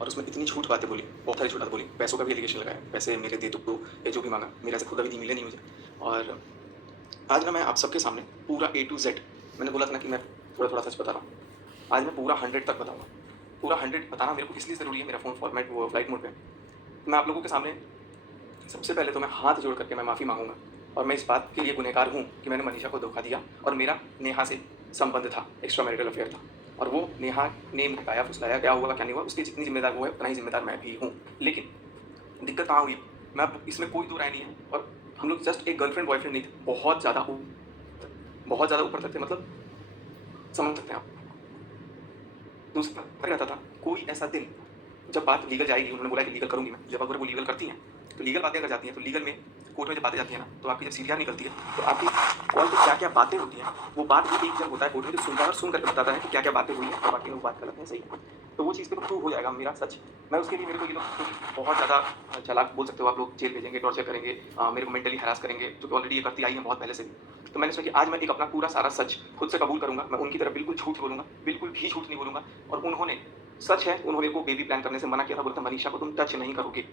और उसमें इतनी झूठ बातें बोली, बहुत सारी झूठ बातें बोली, पैसों का भी एलिगेशन लगाया, पैसे मेरे दे दो या जो भी माँगा, मेरे से खुद अभी मिले नहीं मुझे। और आज ना मैं आप सबके सामने पूरा ए टू ज़ेड, मैंने बोला था ना कि मैं थोड़ा-थोड़ा सच बता रहा हूँ। आज मैं पूरा 100 तक बताऊँगा। पूरा 100 बताना मेरे को इसलिए ज़रूरी है, मेरा फ़ोन फॉर्मेट वो फ्लाइट मोड पे है। मैं आप लोगों के सामने सबसे पहले तो मैं हाथ जोड़ करके मैं माफ़ी माँगूँगा और मैं इस बात के लिए गुनहगार हूँ कि मैंने मनीषा को धोखा दिया और मेरा नेहा से संबंध था, एक्स्ट्रा मैरिटल अफेयर था और वो नेहा ने मुझे फुसलाया, क्या हुआ, क्या नहीं हुआ, उसकी जितनी ज़िम्मेदार वो है, उतना ही ज़िम्मेदार मैं भी हूँ। लेकिन दिक्कत कहाँ हुई? मैं अब इसमें कोई दो राय नहीं है और हम लोग जस्ट एक गर्लफ्रेंड बॉयफ्रेंड नहीं थे, बहुत ज़्यादा ऊपर तक थे, मतलब समझ सकते हैं आप। दूसरा रहता था, कोई ऐसा दिन जब बात लीगल जाएगी, उन्होंने बोला कि लीगल करूँगी मैं, जब अगर वो लीगल करती हैं, तो लीगल बातें अगर जाती हैं, तो लीगल में कोर्ट में जब बातें जाती हैं ना, तो आपकी जब सीढ़ियाँ निकलती है, तो आपकी कॉल पे क्या-क्या बातें होती हैं, वो बात भी एक जन होता है कोर्ट में जो सुनता है और सुन करके बताता है कि क्या-क्या बातें हुई हैं और बाकी में वो बात गलत है, सही है। तो वो चीज़ पे तो प्रूव हो जाएगा मेरा सच। मैं उसके लिए मेरे को ये लोग बहुत ज़्यादा चालाक बोल सकते हो आप लोग, जेल भेजेंगे, टॉर्चर करेंगे, मेरे को मेंटली हैरास करेंगे, जो कि ऑलरेडी ये करती आई हैं बहुत पहले से भी। तो मैंने सोचा कि आज मैं एक अपना पूरा सारा सच खुद से कबूल करूँगा, मैं उनकी तरह बिल्कुल झूठ बोलूँगा, बिल्कुल भी झूठ नहीं बोलूँगा और उन्होंने सच है, उन्होंने मेरे को बेबी प्लान करने से मना किया था, बोला था मनीषा को तुम टच नहीं करोगे।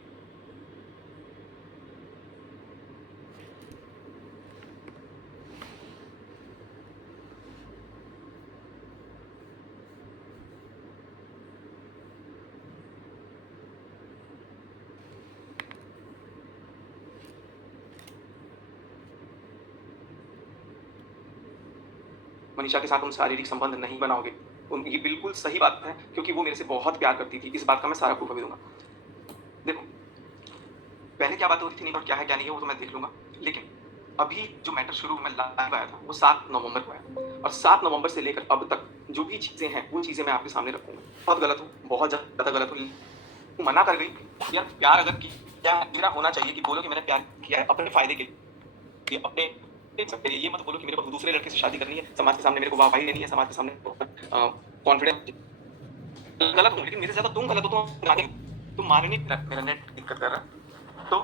मनीषा के साथ तुम शारीरिक संबंध नहीं बनाओगे। ये बिल्कुल सही बात है क्योंकि वो मेरे से बहुत प्यार करती थी, इस बात का मैं सारा प्रूफ अभी दूँगा। देखो, पहले क्या बातें हो रही थी नहीं और क्या है क्या नहीं है वो तो मैं देख लूँगा। लेकिन अभी जो मैटर शुरू में लाइव आया था वो 7 नवंबर को आया और 7 नवंबर से लेकर अब तक जो भी चीज़ें हैं वो चीज़ें मैं आपके सामने रखूँगा। बहुत गलत हूँ, बहुत ज़्यादा गलत हूँ। वो मना कर गई। यार प्यार अगर किया है, मेरा होना चाहिए कि बोलो कि मैंने प्यार किया है अपने फ़ायदे के लिए, अपने ये मत बोलो कि मेरे को दूसरे लड़के से शादी करनी है, समाज के सामने मेरे को वाहवाही देनी है, समाज के सामने कॉन्फिडेंस। गलत हूँ लेकिन मेरे से ज़्यादा तुम गलत हो, तुम मानने मेरा नेट दिक्कत कर रहा है। तो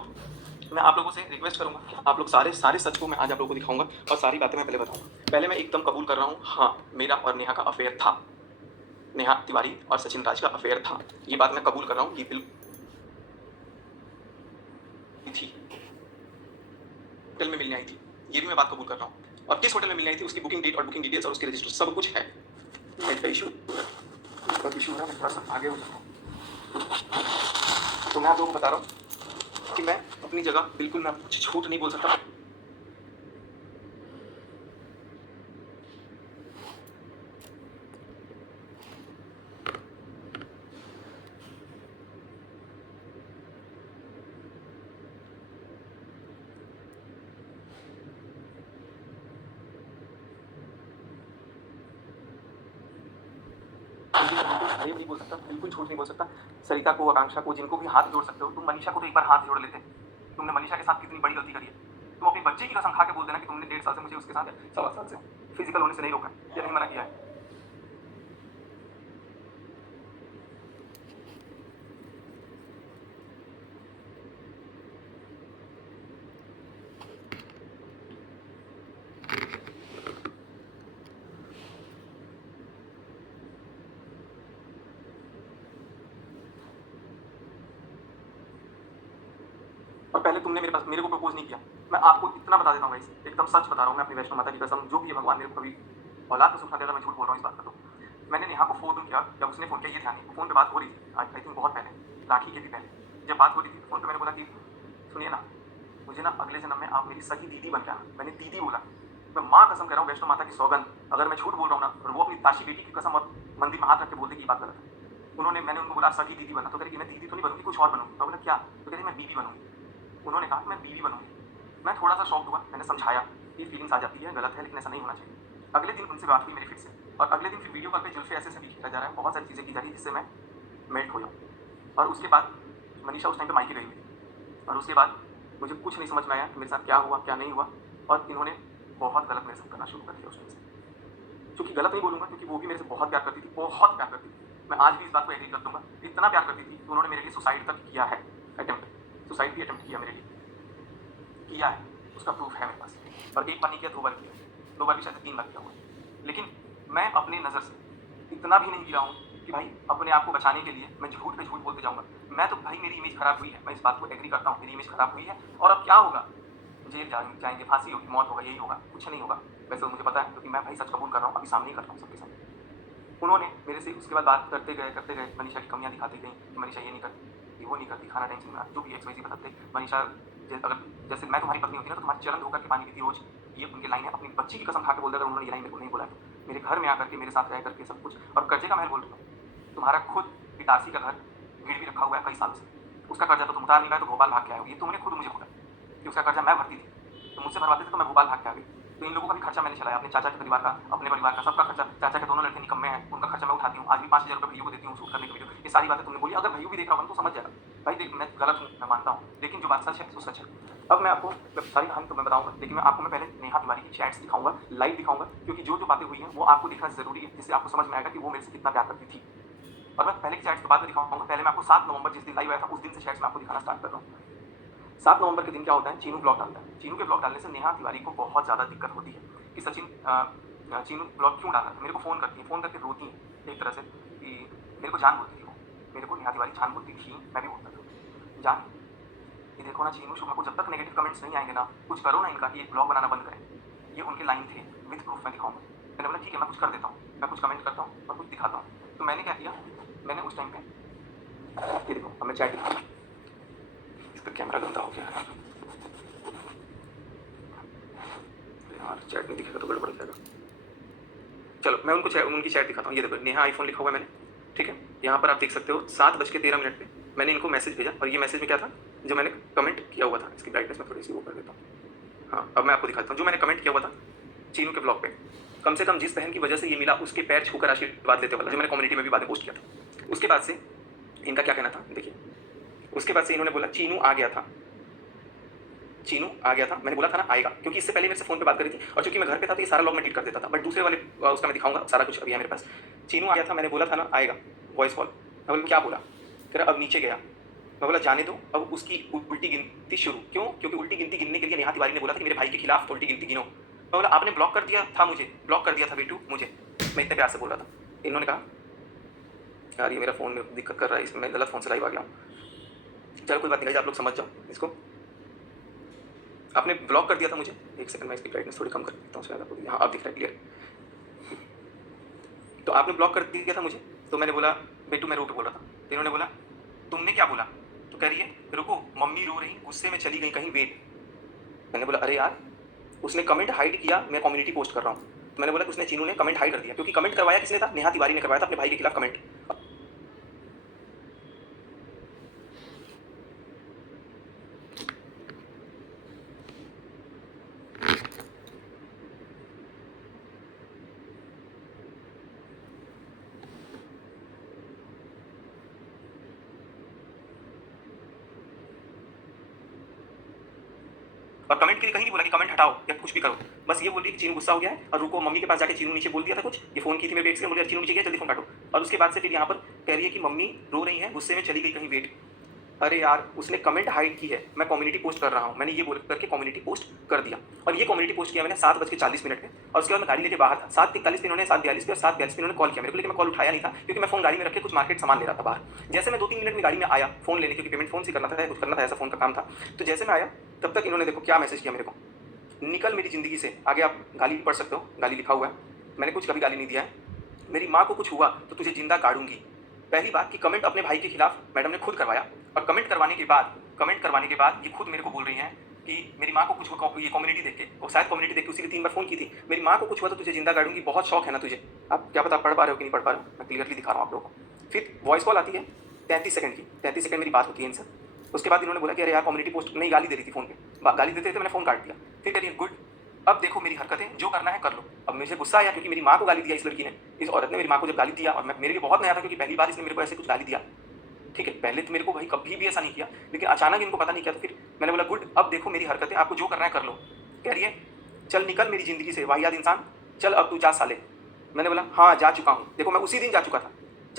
मैं आप लोगों से रिक्वेस्ट करूँगा कि आप लोग सारे सारे सच को मैं आज आप लोगों को दिखाऊँगा और सारी बातें मैं पहले बताऊँगा। पहले मैं एकदम कबूल कर रहा हूँ, हाँ, मेरा और नेहा का अफेयर था। नेहा तिवारी और सचिन राज का अफेयर था। ये बात मैं कबूल कर रहा हूँ, ये बिल्कुल थी। होटल में मिलने आई थी, ये भी मैं बात कबूल कर रहा हूँ। और किस होटल में मिलने आई थी, उसकी बुकिंग डेट और बुकिंग डिटेल्स और उसके रजिस्टर सब कुछ है। नेट का इशू, नेटवर्क इशू है, मैं थोड़ा सा आगे हो जाता हूँ। तो मैं आप लोगों को बता रहा हूँ कि मैं अपनी जगह बिल्कुल मैं कुछ झूठ नहीं बोल सकता। बिल्कुल नहीं बोल सकता, बिल्कुल झूठ नहीं बोल सकता। सरिता को, आकांक्षा को, जिनको भी हाथ जोड़ सकते हो, तुम मनीषा को तो एक बार हाथ जोड़ लेते। तुमने मनीषा के साथ कितनी बड़ी गलती करी है। तुम अपनी बच्चे की कसम खा के बोल देना कि तुमने 1.5 साल से मुझे उसके साथ 1.25 साल से फिजिकल होने से नहीं रोका या नहीं मना किया है। और पहले तुमने मेरे को प्रपोज नहीं किया। मैं आपको इतना बता देता हूँ गाइस, एकदम सच बता रहा हूँ मैं अपनी वैष्णो माता की कसम, जो भी है भगवान मेरे को कभी औलाद का सुख ना दे, मैं झूठ बोल रहा हूँ इस बात का। तो मैंने नेहा को फ़ोन किया, जब उसने फ़ोन किया ये ध्यान नहीं, फ़ोन पे बात हो रही थी, आई थिंक बहुत पहले, राखी के भी पहले। जब बात हो रही थी, फ़ोन पे मैंने बोला कि सुनिए ना, मुझे ना अगले जन्म में आप मेरी सही दीदी बन के आना। मैंने दीदी बोला। मैं माँ कसम कह रहा हूँ, वैष्णो माता की सौगंध, अगर मैं झूठ बोल रहा हूँ ना और वो अपनी ताशी बेटी की कसम और मंदिर में हाथ रख के बोलते कि ये बात गलत है। मैंने उनको बोला सगी दीदी बनना, तो कह रही कि मैं दीदी तो नहीं बनूंगी, कुछ और बनूंगी। मैं बोला क्या? तो कह रही मैं बीवी बनूंगी। उन्होंने कहा मैं बीवी बनूंगी। मैं थोड़ा सा शॉक हुआ, मैंने समझाया ये फीलिंग्स आ जाती है, गलत है, लेकिन ऐसा नहीं होना चाहिए। अगले दिन उनसे बात हुई मेरी फिर से और अगले दिन फिर वीडियो कॉल पे जुल्फे ऐसे ऐसे खींचा जा रहा है, बहुत सारी चीज़ें की जा रही है जिससे मैं मेल्ट हो जाऊँ। और उसके बाद मनीषा उस टाइम पे मायके गई हुई और उसके बाद मुझे कुछ नहीं समझ में आया कि मेरे साथ क्या हुआ क्या नहीं हुआ और इन्होंने बहुत गलत मेरे साथ करना शुरू कर दिया उस टाइम से। चूँकि गलत नहीं बोलूँगा क्योंकि वो भी मेरे से बहुत प्यार करती थी, बहुत प्यार करती थी। मैं आज भी इस बात को एग्री कर दूँगा, इतना प्यार करती थी कि उन्होंने मेरे लिए सुसाइड तक किया है, अटेम्प्ट, सुसाइड भी अटेम्प्ट किया मेरे लिए, किया है, उसका प्रूफ है मेरे पास। और एक बार नहीं किया, 2 बार किया, 2 बार भी शायद 3 बार किया हुआ। लेकिन मैं अपनी नज़र से इतना भी नहीं गिरा हूँ कि भाई अपने आप को बचाने के लिए मैं झूठ पे झूठ बोलते जाऊँगा। मैं तो भाई मेरी इमेज खराब हुई है, मैं इस बात को एग्री करता हूँ, मेरी इमेज खराब हुई है और अब क्या होगा? जेल जाएँगे, फांसी होगी, मौत होगा, यही होगा, कुछ नहीं होगा। वैसे तो मुझे पता है क्योंकि मैं भाई सच कबूल कर रहा हूँ, अभी सामने ही कर रहा हूँ सबके सामने। उन्होंने मेरे से उसके बाद बात करते गए, मनीषा की कमियाँ दिखाती गईं कि मनीषा ये नहीं करती, वो नहीं करती, खाना टाइम से नहीं बनाती, जो भी एक्स वाई ज़ेड बताते। मनीषा अगर जैसे मैं तुम्हारी पत्नी होती ना तो तुम्हारे चरण धो करके पानी पीती रोज़। ये उनकी लाइन है, अपनी बच्ची की कसम खा के बोल दे अगर उन्होंने ये लाइन मेरे को नहीं बोला है तो। मेरे घर में आकर के मेरे साथ रह करके सब कुछ और कर्जे का महल बोल रही हूँ। तुम्हारा खुद इटारसी का घर गिरवी रखा हुआ है कई सालों से। उसका कर्जा तो तुम उतार नहीं पाए तो भोपाल भाग के आए हो। ये तुमने खुद मुझे बोला कि उसका कर्जा मैं भरती थी, तो मुझसे भरवाते थे तो मैं भोपाल भाग के आ गई। तो इन लोगों का भी खर्चा मैंने चलाया, अपने चाचा के परिवार का, अपने परिवार का, सबका खर्चा। चाचा के दोनों लड़के निकम्मे हैं, उनका खर्चा मैं उठाती हूँ। आज भी 5,000 रुपये भैया को देती हूँ शूट करने के वीडियो। ये सारी बातें तुमने बोली, अगर भैया भी देख रहा होगा तो समझ जाएगा। भाई देख, मैं गलत हूँ, मैं मानता हूँ, लेकिन जो बात सच है वो सच है। अब मैं आपको सारी कहानी तो मैं बताऊंगा, लेकिन मैं आपको मैं पहले नेहा तिवारी की चैट्स दिखाऊंगा, लाइव दिखाऊंगा, क्योंकि जो जो बातें हुई हैं वो आपको दिखना जरूरी है, जिससे आपको समझ में आएगा कि वो मेरे से कितना प्यार करती थी। और मैं पहले की चैट्स तो बाद में दिखाऊंगा, पहले मैं आपको 7 नवंबर जिस दिन लाइव आया था उस दिन से चैट्स मैं आपको दिखाना स्टार्ट कर रहा हूँ। 7 नवंबर के दिन क्या होता है, चीनू ब्लॉग डालता है। चीनू के ब्लॉग डालने से नेहा तिवारी को बहुत ज़्यादा दिक्कत होती है कि सचिन चीनू ब्लॉग क्यों डाला। मेरे को फ़ोन करती है, फ़ोन करके रोती है एक तरह से कि मेरे को जान बोलती थी वो, मेरे को नेहा तिवारी जान बोलती थी, मैं भी बोलता था जान। ये देखो ना चीनू शुक्ला को, जब तक नेगेटिव कमेंट्स नहीं आएंगे ना, कुछ करो ना इनका कि ये ब्लॉग बनाना बंद करें। ये उनके लाइन थे, विद प्रूफ मैं दिखाऊंगा। मैंने बोला ठीक है, मैं कुछ कर देता हूँ, मैं कुछ कमेंट करता हूँ और कुछ दिखाता हूँ। तो मैंने क्या किया, मैंने उस टाइम पे ये देखो, अब मैं चैट दिखा, इसका कैमरा गंदा हो गया है यार, चैट नहीं दिखेगा तो गड़बड़ जाएगा। चलो मैं उनको उनकी चैट दिखाता हूँ। ये देखो, नेहा आईफोन लिखा हुआ है मैंने, ठीक है। यहाँ पर आप देख सकते हो 7:13 पे मैंने इनको मैसेज भेजा, और ये मैसेज में क्या था, जो मैंने कमेंट किया हुआ था। इसकी ब्राइटनेस मैं थोड़ी सी वो कर देता हूँ। हाँ, अब मैं आपको दिखाता हूँ जो मैंने कमेंट किया हुआ था चीनू के ब्लॉग पे। कम से कम जिस बहन की वजह से ये मिला उसके पैर छूकर आशीर्वाद लेते वाला, जो मैंने कम्युनिटी में भी बातें पोस्ट किया था। उसके बाद से इनका क्या कहना था देखिए, उसके बाद से इन्होंने बोला चीनू आ गया था, चीनू आ गया था। मैंने बोला था ना आएगा, क्योंकि इससे पहले मेरे से फोन पे बात करी थी, और चूंकि मैं घर पे था तो ये सारा लॉग मैं डिलीट कर देता था, बट दूसरे वाले उसका मैं दिखाऊंगा, सारा कुछ अभी है मेरे पास। चीनू आ गया था, मैंने बोला था ना आएगा, वॉइस कॉल। मैं बोला क्या बोला, कह रहा अब नीचे गया। मैं बोला जाने दो, अब उसकी उल्टी गिनती शुरू। क्यों? क्योंकि उल्टी गिनती गिनने के लिए नेहा तिवारी ने बोला था कि मेरे भाई के खिलाफ उल्टी गिनती गिनो। मैं बोला आपने ब्लॉक कर दिया था मुझे, ब्लॉक कर दिया था बेटू मुझे, मैं इतने प्यार से बोल रहा था। इन्होंने कहा यार ये मेरा फ़ोन में दिक्कत कर रहा है, इसमें मैं गलत फ़ोन से लाइव आ गया हूँ। चलो कोई बात नहीं, आप लोग समझ जाओ इसको। आपने ब्लॉक कर दिया था मुझे, एक सेकंड मैं इसकी ब्राइटनेस थोड़ी कम कर देता हूँ, आपको यहाँ आप दिख रहा है क्लियर। तो आपने ब्लॉक कर दिया था मुझे, तो मैंने बोला बेटू मैं रो के बोल रहा था। तो इन्होंने बोला तुमने क्या बोला, तो कह रही है रुको मम्मी रो रही, गुस्से में चली गई कहीं, वेट। मैंने बोला अरे यार उसने कमेंट हाइड किया, मैं कम्युनिटी पोस्ट कर रहा हूँ। तो मैंने बोला कि उसने चीनू ने कमेंट हाइड कर दिया, क्योंकि कमेंट करवाया किसने था, नेहा तिवारी ने करवाया था अपने भाई के खिलाफ कमेंट। और कमेंट के लिए कहीं नहीं बोला कि कमेंट हटाओ या कुछ भी करो, बस ये बोल रही कि चीनू गुस्सा हो गया है और रुको। मम्मी के पास जाके चीनू नीचे बोल दिया था कुछ, ये फोन की थी मेरे एक्स ने, बोले चीनू नीचे गया जल्दी फोन काटो। और उसके बाद से फिर यहाँ पर कह रही है कि मम्मी रो रही है, गुस्से में चली गई कहीं, वेट। अरे यार उसने कमेंट हाइड की है, मैं कम्युनिटी पोस्ट कर रहा हूँ, मैंने ये बोल करके कम्युनिटी पोस्ट कर दिया। और ये कम्युनिटी पोस्ट किया मैंने 7:40 पे, और उसके बाद मैं गाड़ी लेके बाहर था। 7:41 पे इन्होंने, 7:42 पे और 7:42 पे इन्होंने कॉल किया मेरे को, लेकिन मैं कॉल उठाया नहीं था क्योंकि मैं फोन गाड़ी में रख के कुछ मार्केट सामान ले रहा था बाहर। जैसे मैं 2-3 मिनट में गाड़ी में आया फोन लेने, क्योंकि पेमेंट फोन से करना था, कुछ करना था, ऐसा फोन का काम था। तो जैसे मैं आया तब तक इन्होंने देखो क्या मैसेज किया मेरे को, निकल मेरी ज़िंदगी से। आगे आप गाली भी पढ़ सकते हो, गाली लिखा हुआ है, मैंने कुछ कभी गाली नहीं दिया है। मेरी माँ को कुछ हुआ तो तुझे जिंदा गाड़ूंगी। पहली बात कि कमेंट अपने भाई के खिलाफ मैडम ने खुद करवाया, और कमेंट करवाने के बाद ये खुद मेरे को बोल रही हैं कि मेरी माँ को कुछ हुआ, ये कम्युनिटी देख के, वो शायद कम्युनिटी देख के उसी ने 3 बार फ़ोन की थी, मेरी माँ को कुछ हुआ तो तुझे जिंदा गाड़ूंगी। बहुत शौक है ना तुझे, आप क्या पता पढ़ पा रहे हो कि नहीं पढ़ पा रहे हो, मैं क्लियरली दिखा रहा हूँ आप लोगों को। फिर वॉइस कॉल आती है 33 सेकंड की, 33 सेकंड मेरी बात होती है इनसे। उसके बाद इन्होंने बोला कि अरे यार कम्युनिटी पोस्ट नहीं, गाली दे रही थी फ़ोन पे, गाली देते थे, मैंने फ़ोन काट दिया। फिर कह रही है गुड, अब देखो मेरी हरकतें, जो करना है कर लो। अब मुझे गुस्सा आया क्योंकि मेरी माँ को गाली दिया इस लड़की ने, इस औरत ने मेरी माँ को जब गाली दिया, और मेरे लिए बहुत नया था क्योंकि पहली बार इसने मेरे को ऐसे कुछ गाली दिया। ठीक है, पहले तो मेरे को भाई कभी भी ऐसा नहीं किया, लेकिन अचानक इनको पता नहीं किया। तो फिर मैंने बोला गुड, अब देखो मेरी हरकतें, आपको जो करना है कर लो। कह रही है चल निकल मेरी ज़िंदगी से वाहियात इंसान, चल अब तू जा साले। मैंने बोला हाँ जा चुका हूँ, देखो मैं उसी दिन जा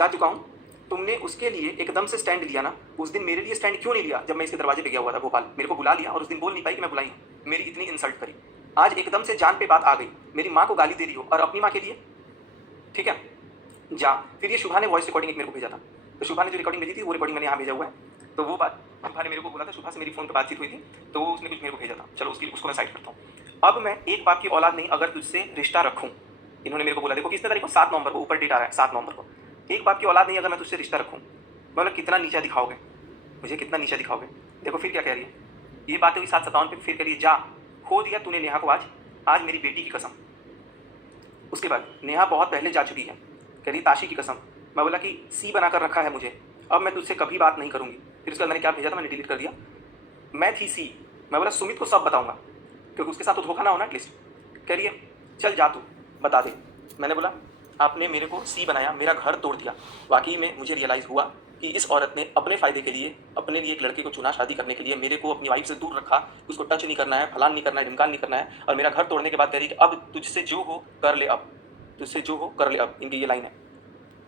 चुका हूँ। तुमने उसके लिए एकदम से स्टैंड लिया ना, उस दिन मेरे लिए स्टैंड क्यों नहीं लिया जब मैं इसके दरवाजे पे गया हुआ था भोपाल, मेरे को बुला लिया और उस दिन बोल नहीं पाई कि मैं बुलाई हूँ, मेरी इतनी इंसल्ट करी। आज एकदम से जान पे बात आ गई, मेरी माँ को गाली दे रही हो और अपनी माँ के लिए, ठीक है। जा। फिर ये शुभा ने वॉइस रिकॉर्डिंग एक मेरे को भेजा था, तो शुभा ने जो रिकॉर्डिंग भेजी थी वो रिकॉर्डिंग मैंने यहाँ भेजा हुआ है। तो वो बात शुभा ने मेरे को बोला था, शुभा से मेरी फ़ोन पर बातचीत हुई थी, तो उसने कुछ मेरे को भेजा था। चलो उसको मैं साइड करता हूँ। अब मैं एक बाप की औलाद नहीं अगर तुझसे रिश्ता रखूँ, इन्होंने मेरे को बोला, देखो कितने तारीख को, 7 नवंबर को, ऊपर डेट आ रहा है 7 नवंबर को। एक बाप की औलाद नहीं अगर मैं तुझसे रिश्ता रखूँ, मतलब कितना नीचा दिखाओगे मुझे, कितना नीचा दिखाओगे। देखो फिर क्या कह रही है, ये बातें हुई 7/57 पे, फिर कह रही है जा, खो दिया तूने नेहा को आज मेरी बेटी की कसम। उसके बाद नेहा बहुत पहले जा चुकी है, कह रही ताशी की कसम। मैं बोला कि सी बना कर रखा है मुझे, अब मैं तुझसे कभी बात नहीं करूँगी। फिर उसके बाद मैंने क्या भेजा था, मैंने डिलीट कर दिया, मैं थी सी। मैं बोला सुमित को सब बताऊँगा, क्योंकि उसके साथ तो धोखा ना होना एटलीस्ट। कह रही है चल जा तू बता दे। मैंने बोला आपने मेरे को सी बनाया, मेरा घर तोड़ दिया। वाकई में मुझे रियलाइज़ हुआ कि इस औरत ने अपने फ़ायदे के लिए, अपने लिए एक लड़के को चुना शादी करने के लिए, मेरे को अपनी वाइफ से दूर रखा, उसको टच नहीं करना है, फलान नहीं करना है, ढिमकान नहीं करना है, और मेरा घर तोड़ने के बाद कह रही कि अब तुझसे जो हो कर ले, अब तुझसे जो हो कर ले अब। इनकी ये लाइन है।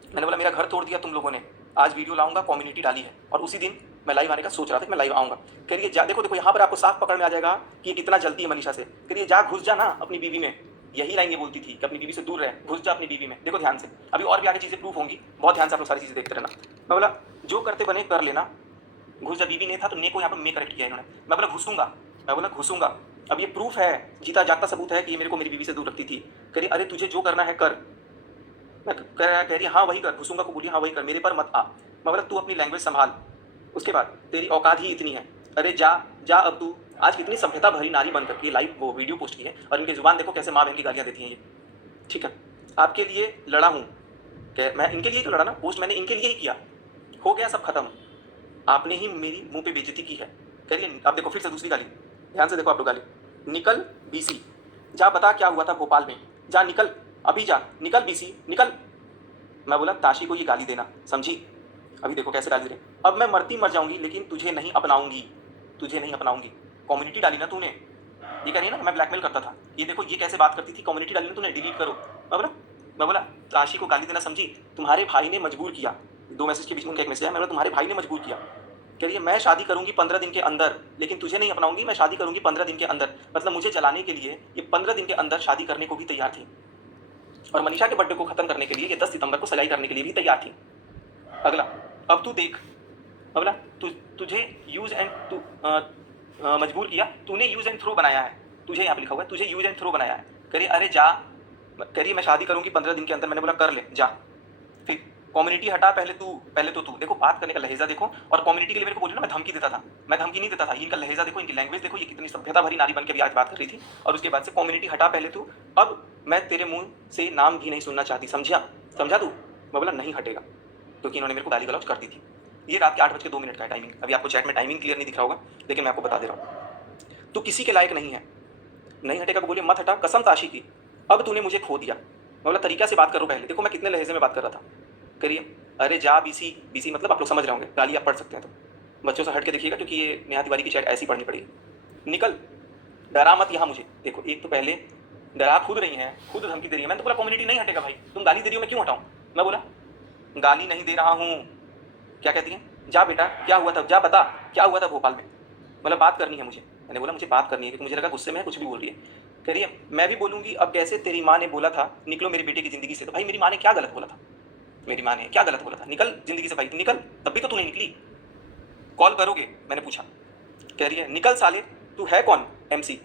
मैंने बोला मेरा घर तोड़ दिया तुम लोगों ने, आज वीडियो लाऊंगा, कम्युनिटी डाली है, और उसी दिन मैं लाइव आने का सोच रहा था कि मैं लाइव आऊँगा। कह रही है जा, देखो यहाँ पर आपको साफ पकड़ में आ जाएगा कि ये कितना जलती है मनीषा से। कह रही है जा घुस जा ना अपनी बीवी में, यही लाइन ये बोलती थी कि अपनी बीवी से दूर रहे, घुस जा अपनी बीवी में। देखो ध्यान से, अभी और भी आगे चीज़ें प्रूफ होंगी, बहुत ध्यान से आप लोग सारी चीज़ें देखते रहना। मैं बोला जो करते बने कर लेना, घुस जा। बीवी नहीं था तो ने को यहाँ पर मैं करेक्ट किया इन्होंने। मैं बोला घुसूंगा, मैं बोला घुसूंगा, अब ये प्रूफ है, जीता जागता सबूत है कि ये मेरे को मेरी बीवी से दूर रखती थी। कह रही अरे तुझे जो करना है कर। मैं कह रही हाँ वही कर, घुसूंगा को बोली हाँ वही कर, मेरे पर मत आ। मैं बोला तू अपनी लैंग्वेज संभाल। उसके बाद तेरी औकात ही इतनी है, अरे जा जा अब तू। आज कितनी सभ्यता भरी नारी बनकर के लाइव वो वीडियो पोस्ट की है, और इनकी जुबान देखो कैसे माँ बहन की गालियाँ देती हैं ये। ठीक है, आपके लिए लड़ा हूँ, मैं इनके लिए तो लड़ा ना, पोस्ट मैंने इनके लिए ही किया, हो गया सब खत्म। आपने ही मेरी मुंह पे बेइज्जती की है। करिए अब देखो फिर से दूसरी गाली, ध्यान से देखो आप लोग गाली। निकल बीसी, जा बता क्या हुआ था भोपाल में, जा निकल, अभी जा, निकल बीसी निकल। मैं बोला ताशी को ये गाली देना, समझी? अभी देखो कैसे गाली दे रही। अब मैं मरती मर जाऊंगी लेकिन तुझे नहीं अपनाऊंगी, तुझे नहीं अपनाऊंगी। कम्युनिटी डाली ना तूने, ये कह रही है ना मैं ब्लैकमेल करता था, ये देखो ये कैसे बात करती थी, कम्युनिटी डाली ना तूने, डिलीट करो। मैं बोला ताशी को गाली देना, समझी? तुम्हारे भाई ने मजबूर किया, 2 मैसेज के बीच में उनका एक मैसेज है, मैं बोला तुम्हारे भाई ने मजबूर किया। कह रही है मैं शादी करूंगी 15 दिन के अंदर, लेकिन तुझे नहीं अपनाऊंगी, मैं शादी करूंगी 15 दिन के अंदर। मतलब मुझे जलाने के लिए ये 15 दिन के अंदर शादी करने को भी तैयार थी, और मनीषा के बर्थडे को खत्म करने के लिए ये 10 सितंबर को सगाई करने के लिए भी तैयार थी। अगला, अब तू देख, अगला तुझे यूज एंड मजबूर किया, तूने यूज एंड थ्रो बनाया है, तुझे यहाँ पे लिखा हुआ है तुझे यूज एंड थ्रो बनाया है। करिए अरे जा, करिए मैं शादी करूंगी 15 दिन के अंदर। मैंने बोला कर ले जा। फिर कम्युनिटी हटा, पहले तो तू देखो बात करने का लहजा देखो, और कम्युनिटी के लिए मेरे को बोली ना मैं धमकी देता था, मैं धमकी नहीं देता था। इनका लहजा देखो, इनकी लैंग्वेज देखो, ये कितनी सभ्यता भरी नारी बन के भी आज बात कर रही थी। और उसके बाद से कम्युनिटी हटा पहले तू, अब मैं तेरे मुंह से नाम भी नहीं सुनना चाहती, समझा तू? मैं बोला नहीं हटेगा, क्योंकि इन्होंने मेरे को गाली गलौज कर दी थी। ये रात के 8:02 का टाइमिंग, अभी आपको चैट में टाइमिंग क्लियर नहीं दिख रहा होगा, लेकिन मैं आपको बता दे रहा हूँ। तू किसी के लायक नहीं है, नहीं हटेगा को बोलिए मत हटा, कसम ताशी की, अब तूने मुझे खो दिया। मैं बोला तरीका से बात करो पहले, देखो मैं कितने लहजे में बात कर रहा था। करिए अरे जा बीसी मतलब आप लोग समझ रहे होंगे, गाली आप पढ़ सकते हैं तो बच्चों से हट के देखिएगा, क्योंकि ये नेहा तिवारी की चैट ऐसी पढ़नी पड़ेगी। निकल, डरा मत यहाँ मुझे। देखो एक तो पहले डरा खुद रही हैं, खुद धमकी दे रही है। मैंने तो बोला कम्युनिटी नहीं हटेगा भाई, तुम गाली दे रही हो, मैं क्यों हटाऊँ? मैं बोला गाली नहीं दे रहा हूँ। क्या कहती हैं, जा बेटा क्या हुआ था, जा बता क्या हुआ था भोपाल में, मतलब बात करनी है मुझे। मैंने बोला मुझे बात करनी है, क्योंकि मुझे लगा गुस्से में कुछ भी बोल रही है। कह रही है मैं भी बोलूँगी, अब कैसे, तेरी माँ ने बोला था निकलो मेरी बेटे की ज़िंदगी से। तो भाई मेरी माँ ने क्या गलत बोला था, मेरी माँ ने क्या गलत बोला था? निकल ज़िंदगी से भाई, तू निकल, तब भी तो तू नहीं निकली। कॉल करोगे, मैंने पूछा। कह रही है निकल साले, तू है कौन MC।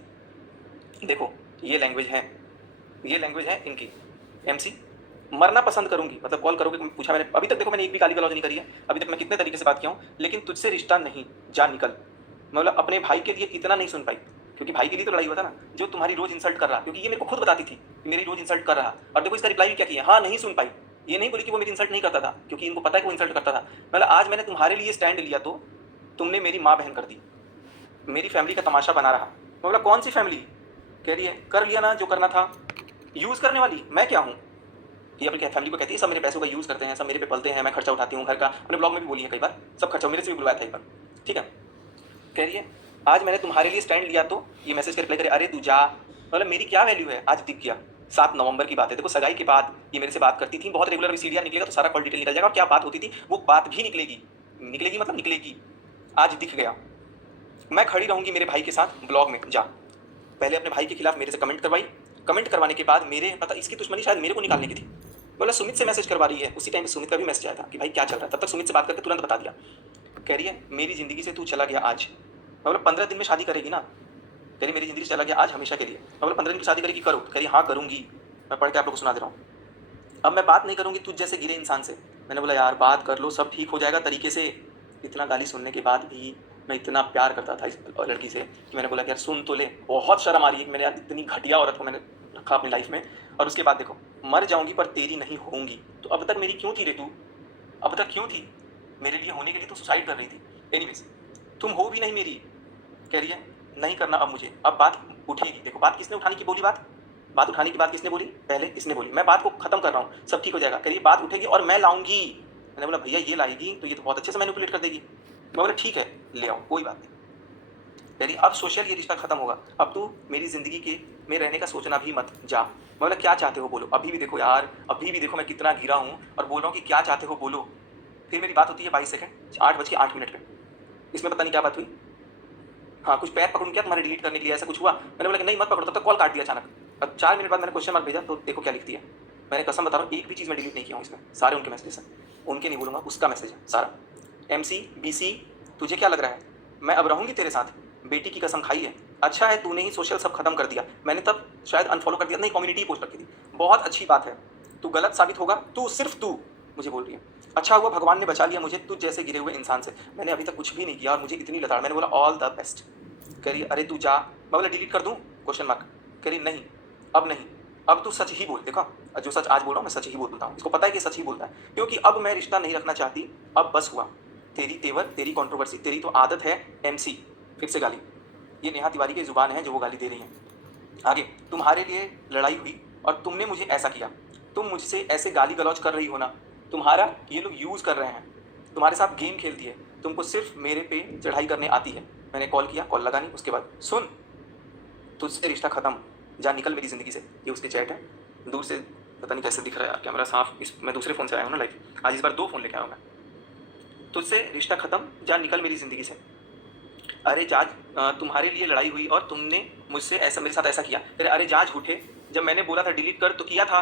देखो ये लैंग्वेज है इनकी, MC मरना पसंद करूंगी, मतलब कॉल करोगे। पूछा मैंने, अभी तक देखो मैंने एक भी गाली गलौज नहीं करी है, अभी तक मैं कितने तरीके से बात किया हूँ, लेकिन तुझसे रिश्ता नहीं, जा निकल। मतलब अपने भाई के लिए इतना नहीं सुन पाई, क्योंकि भाई के लिए तो लड़ाई हुआ था ना, जो तुम्हारी रोज इंसल्ट कर रहा, क्योंकि ये मेरे को खुद बताती थी कि मेरी रोज इंसल्ट कर रहा। और देखो इसका रिप्लाई भी क्या किया, हाँ नहीं सुन पाई। ये नहीं बोली कि वो मेरी इंसल्ट नहीं करता था, क्योंकि इनको पता है कि वो इंसल्ट करता था। मतलब आज मैंने तुम्हारे लिए स्टैंड लिया तो तुमने मेरी माँ बहन कर दी, मेरी फैमिली का तमाशा बना रहा। मतलब कौन सी फैमिली? कह रही है कर लिया ना जो करना था, यूज़ करने वाली मैं क्या हूँ? ये अपनी फैमिली को कहती है सब मेरे पैसों का यूज़ करते हैं, सब मेरे पे पलते हैं, मैं खर्चा उठाती हूँ घर का। अपने ब्लॉग में भी बोली है कई बार, सब खर्चा मेरे से भी बुलवाया था एक बार, ठीक है। कह रही है आज मैंने तुम्हारे लिए स्टैंड लिया तो ये मैसेज के रिप्लाई करे अरे तू जा। मतलब मेरी क्या वैल्यू है, आज दिख गया। 7 नवंबर की बात है, देखो सगाई के बाद ये मेरे से बात करती थी बहुत रेगुलर, सीढ़ियाँ निकलेगा तो सारा कॉल डिटेल निकल जाएगा, और क्या बात होती थी वो बात भी निकलेगी मतलब निकलेगी। आज दिख गया, मैं खड़ी रहूँगी मेरे भाई के साथ ब्लॉग में, जा। पहले अपने भाई के खिलाफ मेरे से कमेंट करवाई, कमेंट करवाने के बाद मेरे पता इसकी दुश्मनी शायद मेरे को निकालने की थी, बोला सुमित से मैसेज करवा रही है। उसी टाइम सुमित का भी मैसेज आया था कि भाई क्या चल रहा है। तब तक सुमित से बात करके तुरंत बता दिया। कह रही है मेरी ज़िंदगी से तू चला गया आज। मैं बोला 15 दिन में शादी करेगी ना। कह रही मेरी ज़िंदगी से चला गया आज हमेशा के लिए। मैं बोला 15 दिन की शादी करेगी करो। कह रही हाँ करूँगी। मैं पढ़ के आप लोग को सुना दे रहा हूँ। अब मैं बात नहीं करूँगी तुझ जैसे गिरे इंसान से। मैंने बोला यार बात कर लो, सब ठीक हो जाएगा तरीके से। इतना गाली सुनने के बाद भी मैं इतना प्यार करता था इस लड़की से कि मैंने बोला कि यार सुन तो ले। बहुत शर्म आ रही है कि मैंने यार इतनी घटिया औरत को मैंने रखा अपनी लाइफ में। और उसके बाद देखो मर जाऊंगी पर तेरी नहीं होंगी। तो अब तक मेरी क्यों थी रे तू? अब तक क्यों थी? मेरे लिए होने के लिए तो सुसाइड कर रही थी। एनीवेज तुम हो भी नहीं मेरी। कह रही है नहीं करना अब मुझे। अब बात उठेगी। देखो बात किसने उठाने की बोली? बात उठाने की बात किसने बोली? पहले इसने बोली। मैं बात को खत्म कर रहा हूँ, सब ठीक हो जाएगा। कह रही बात उठेगी और मैं लाऊंगी। मैंने बोला भैया ये लाएगी तो ये तो बहुत अच्छे से मैनिपुलेट कर देगी। मैं बोला ठीक है ले आओ कोई बात नहीं। कह रही अब सोशल ये रिश्ता खत्म होगा, अब तू मेरी ज़िंदगी के में रहने का सोचना भी मत जा। मैं बोला क्या चाहते हो बोलो। अभी भी देखो यार, अभी भी देखो मैं कितना गिरा हूँ और बोल रहा हूँ कि क्या चाहते हो बोलो। फिर मेरी बात होती है 22 सेकंड 8:08 पे। इसमें पता नहीं क्या बात हुई। हाँ कुछ पैर पकड़ूँ क्या तुम्हारे डिलीट करने के लिए, ऐसा कुछ हुआ? मैंने बोला कि नहीं मत पकड़ो। तब तक कॉल काट दिया अचानक। अब 4 मिनट बाद मैंने क्वेश्चन मार्क भेजा तो देखो क्या लिखती है। मैंने कसम बता रहा हूँ एक भी चीज़ मैं डिलीट नहीं किया हूँ इसमें, सारे उनके मैसेज हैं। उनके नहीं बोलूँगा, उसका मैसेज है सारा। MC BC तुझे क्या लग रहा है मैं अब रहूँगी तेरे साथ? बेटी की कसम खाई है। अच्छा है तूने ही सोशल सब खत्म कर दिया। मैंने तब शायद अनफॉलो कर दिया, नहीं कम्युनिटी पोस्ट रखी थी। बहुत अच्छी बात है, तू गलत साबित होगा। तू सिर्फ तू मुझे बोल रही है। अच्छा हुआ भगवान ने बचा लिया मुझे तुझ जैसे गिरे हुए इंसान से। मैंने अभी तक कुछ भी नहीं किया और मुझे इतनी लताड़। मैंने बोला ऑल द बेस्ट। कह रही अरे तू जा। मैं बोला डिलीट कर दूँ क्वेश्चन मार्क। कह रही नहीं अब नहीं, अब तू सच ही बोल। देखा जो सच आज बोल रहा हूँ मैं सच ही बोलता हूँ। इसको पता है कि सच ही बोलता है, क्योंकि अब मैं रिश्ता नहीं रखना चाहती। अब बस हुआ। तेरी तेवर, तेरी कंट्रोवर्सी, तेरी तो आदत है। MC फिर से गाली। ये नेहा तिवारी की ज़ुबान है जो वो गाली दे रही है। आगे तुम्हारे लिए लड़ाई हुई और तुमने मुझे ऐसा किया। तुम मुझसे ऐसे गाली गलौज कर रही हो ना, तुम्हारा ये लोग यूज़ कर रहे हैं, तुम्हारे साथ गेम खेलती है, तुमको सिर्फ मेरे पे चढ़ाई करने आती है। मैंने कॉल किया, कॉल लगा नहीं। उसके बाद सुन तुझसे रिश्ता ख़त्म, जा निकल मेरी ज़िंदगी से। ये उसके चैट है। दूर से पता नहीं कैसे दिख रहा है यार कैमरा साफ। इस मैं दूसरे फ़ोन से आया हूँ ना लाइव, आज इस बार 2 फ़ोन लेके आया हूँ मैं। तुझसे रिश्ता ख़त्म, जा निकल मेरी ज़िंदगी से। अरे जा तुम्हारे लिए लड़ाई हुई और तुमने मुझसे ऐसा मेरे साथ ऐसा किया। अरे अरे जा झूठे, जब मैंने बोला था डिलीट कर तो किया था।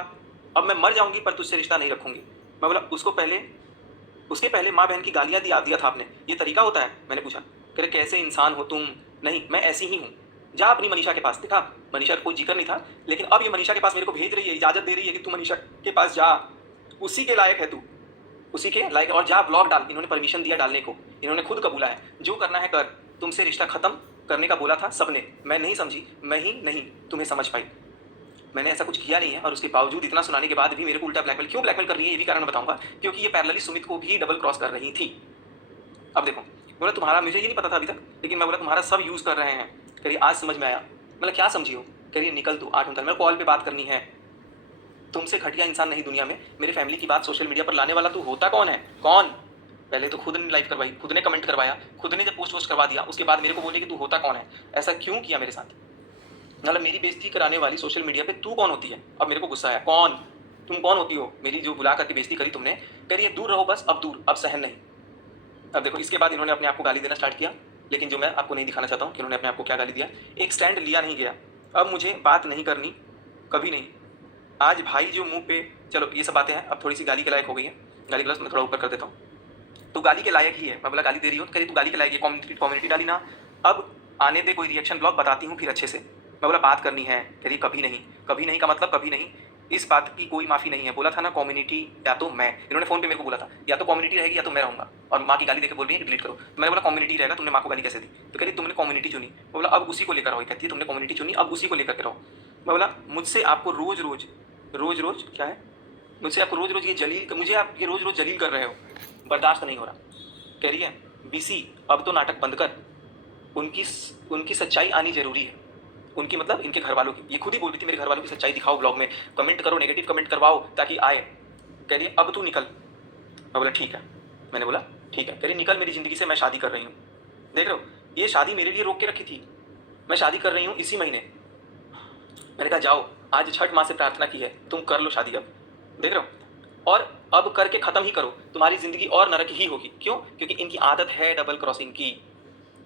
अब मैं मर जाऊंगी पर तुझसे रिश्ता नहीं रखूंगी। मैं बोला उसके पहले माँ बहन की गालियाँ दिया था आपने, ये तरीका होता है? मैंने पूछा। कह रहे कैसे इंसान हो तुम। नहीं मैं ऐसी ही हूँ, जा अपनी मनीषा के पास। देखा मनीषा का कोई जिक्र नहीं था, लेकिन अब ये मनीषा के पास मेरे को भेज रही है, इजाज़त दे रही है कि तू मनीषा के पास जा, उसी के लायक है तू, उसी के लायक। और जा ब्लॉग डाल। इन्होंने परमिशन दिया डालने को, इन्होंने खुद कबूला है। जो करना है कर। तुमसे रिश्ता ख़त्म करने का बोला था सबने, मैं नहीं समझी, मैं ही नहीं तुम्हें समझ पाई। मैंने ऐसा कुछ किया नहीं है और उसके बावजूद इतना सुनाने के बाद भी मेरे को उल्टा ब्लैकमेल क्यों ब्लैकमेल कर रही है ये भी कारण बताऊंगा। क्योंकि ये पैरेलली सुमित को भी डबल क्रॉस कर रही थी। अब देखो बोला तुम्हारा, मुझे ये नहीं पता था अभी तक, लेकिन मैं बोला तुम्हारा सब यूज़ कर रहे हैं। करिए आज समझ में आया। मतलब क्या समझी हो? करिए निकल तू 8 घंटे, मेरे कॉल पर बात करनी है। तुमसे घटिया इंसान नहीं दुनिया में। मेरे फैमिली की बात सोशल मीडिया पर लाने वाला तू होता कौन है? कौन? पहले तो खुद ने लाइव करवाई, खुद ने कमेंट करवाया, खुद ने जब पोस्ट करवा दिया, उसके बाद मेरे को बोले कि तू होता कौन है? ऐसा क्यों किया मेरे साथ? मतलब मेरी बेइज्जती कराने वाली सोशल मीडिया पे तू कौन होती है? अब मेरे को गुस्सा आया, कौन तुम कौन होती हो मेरी, जो बुला करके बेइज्जती करी तुमने? करिए दूर रहो बस, अब दूर, अब सहन नहीं। अब देखो इसके बाद इन्होंने अपने आप को गाली देना स्टार्ट किया, लेकिन जो मैं आपको नहीं दिखाना चाहता हूँ कि इन्होंने अपने आप को क्या गाली दिया। एक स्टैंड लिया नहीं गया। अब मुझे बात नहीं करनी कभी नहीं। आज भाई जो मुंह पे, चलो ये सब बातें हैं, अब थोड़ी सी गाली के लायक हो गई है। गाली गलत मैं थोड़ा ऊपर कर देता हूँ। तू गाली के लायक ही है। मैं बोला गाली दे रही हो? कह तू गाली के लायक है, कम्युनिटी डाली ना। अब आने दे कोई रिएक्शन ब्लॉग, बताती हूँ फिर अच्छे से। मैं बोला बात करनी है। कह रही कभी नहीं। कभी नहीं का मतलब कभी नहीं, इस बात की कोई माफ़ी नहीं है। बोला था ना कम्युनिटी या तो मैं, इन्होंने फ़ोन पे मेरे को बोला था या तो कम्युनिटी रहेगी या तो मैं रहूँगा। और माँ की गाली देकर बोल रही है डिलीट करो। मैंने बोला कम्युनिटी रहेगा, तुमने माँ को गाली कैसे दी? तो कह रही तुमने कम्युनिटी चुनी। मैं बोला अब उसी को लेकर रहो। कहती है तुमने कम्युनिटी चुनी, अब उसी को लेकर के रहो। मैं बोला मुझसे आपको रोज़ रोज़ क्या है, मुझसे आपको रोज़ रोज़ ये जलील, मुझे आप ये रोज़ रोज़ जलील कर रहे हो, बर्दाश्त नहीं हो रहा। कह रही है BC अब तो नाटक बंद कर, उनकी सच्चाई आनी जरूरी है। उनकी मतलब इनके घर वालों की, ये खुद ही बोल रही थी मेरे घर वालों की सच्चाई दिखाओ ब्लॉग में, कमेंट करो, नेगेटिव कमेंट करवाओ ताकि आए। कह रही है अब तू निकल। मैं बोला ठीक है। मैंने बोला ठीक है। कह रही निकल मेरी ज़िंदगी से, मैं शादी कर रही हूँ। देख रहे हो ये शादी मेरे लिए रोक के रखी थी, मैं शादी कर रही हूँ इसी महीने। मैंने कहा जाओ, आज छठ माँ से प्रार्थना की है, तुम कर लो शादी अब। देख रहे हो, और अब करके ख़त्म ही करो, तुम्हारी ज़िंदगी और नरक ही होगी। क्यों? क्योंकि इनकी आदत है डबल क्रॉसिंग की।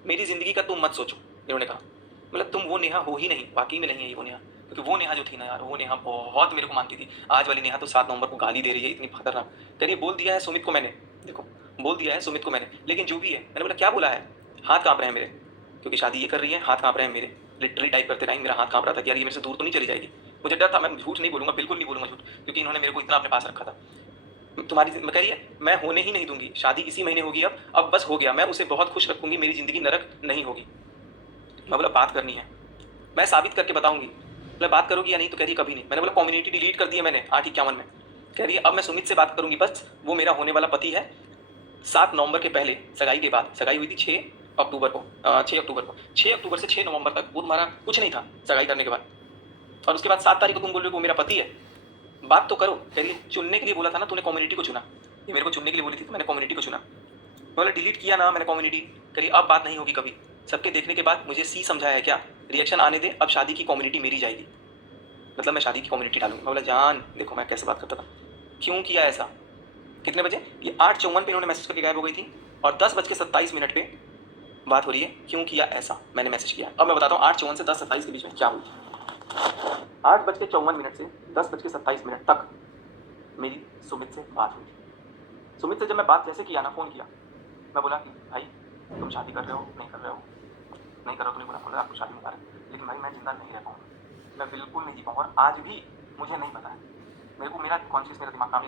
मेरी ज़िंदगी का तुम मत सोचो, इन्होंने कहा। मतलब तुम वो नेहा हो ही नहीं, वाकई में नहीं है ये वो नेहा। क्योंकि वो नेहा जो थी ना यार, वो नेहा बहुत मेरे को मानती थी। आज वाली नेहा तो 7 नवंबर को गाली दे रही है इतनी खतरनाक। कह रही है बोल दिया है सुमित को मैंने, देखो बोल दिया है सुमित को मैंने, लेकिन जो भी है। मैंने बोला क्या बोला है? हाथ काँप रहे हैं मेरे, क्योंकि शादी ये कर रही है, हाथ काँप रहे हैं मेरे। लिटरली टाइप करते टाइम मेरा हाथ काँप रहा था कि यार ये मेरे से दूर तो नहीं चली जाएगी। मुझे डर था, मैं झूठ नहीं बोलूँगा, बिल्कुल नहीं बोलूँगा झूठ, क्योंकि इन्होंने मेरे को इतना अपने पास रखा था। तुम्हारी मैं कह रही है मैं होने ही नहीं दूंगी, शादी इसी महीने होगी, अब बस हो गया, मैं उसे बहुत खुश रखूंगी, मेरी ज़िंदगी नरक नहीं होगी। मैं बोला बात करनी है, मैं साबित करके बताऊंगी। बोला बात करोगी या नहीं? तो कह रही है कभी नहीं। मैंने बोला कम्युनिटी डिलीट कर दी है मैंने 8:51 में। कह रही है अब मैं सुमित से बात करूंगी, बस वो मेरा होने वाला पति है। 7 नवंबर के पहले सगाई के बाद, सगाई हुई थी 6 अक्टूबर को, 6 अक्टूबर को, 6 अक्टूबर से 6 नवंबर तक वो तुम्हारा कुछ नहीं था सगाई करने के बाद, और उसके बाद 7 तारीख को तुम बोल रहे हो वो मेरा पति है। बात तो करो। कह रही है चुनने के लिए बोला था ना तूने, कम्युनिटी को चुना। ये मेरे को चुनने के लिए बोली थी तो मैंने कम्युनिटी को चुना। बोला डिलीट किया ना मैंने कम्युनिटी। करिए अब बात नहीं होगी कभी। सबके देखने के बाद मुझे सी समझाया है क्या? रिएक्शन आने दे, अब शादी की कम्युनिटी मेरी जाएगी, मतलब मैं शादी की कम्युनिटी डालूंगा। मैं बोला जान देखो मैं कैसे बात करता था। क्यों किया ऐसा? कितने बजे? ये 8:54 पे इन्होंने मैसेज करके गायब हो गई थी, और 10:27 पे बात हो रही है। क्यों किया ऐसा? मैंने मैसेज किया। अब मैं बताता हूँ 8:54 से 10:27 के बीच में क्या हुई। 8:54 से 10:27 तक मेरी सुमित से बात हुई। सुमित से जब मैं बात जैसे किया ना, फ़ोन किया, मैं बोला कि भाई तुम शादी कर रहे हो नहीं कर रहे हो? नहीं कर रहे हो तो नहीं बोला, बोला आपको शादी नहीं कर रहे, लेकिन भाई मैं जिंदा नहीं रह पाऊंगा, मैं बिल्कुल नहीं जी पाऊंगा, और आज भी मुझे नहीं पता है, मेरे को मेरा कॉन्शियस, मेरा दिमाग काम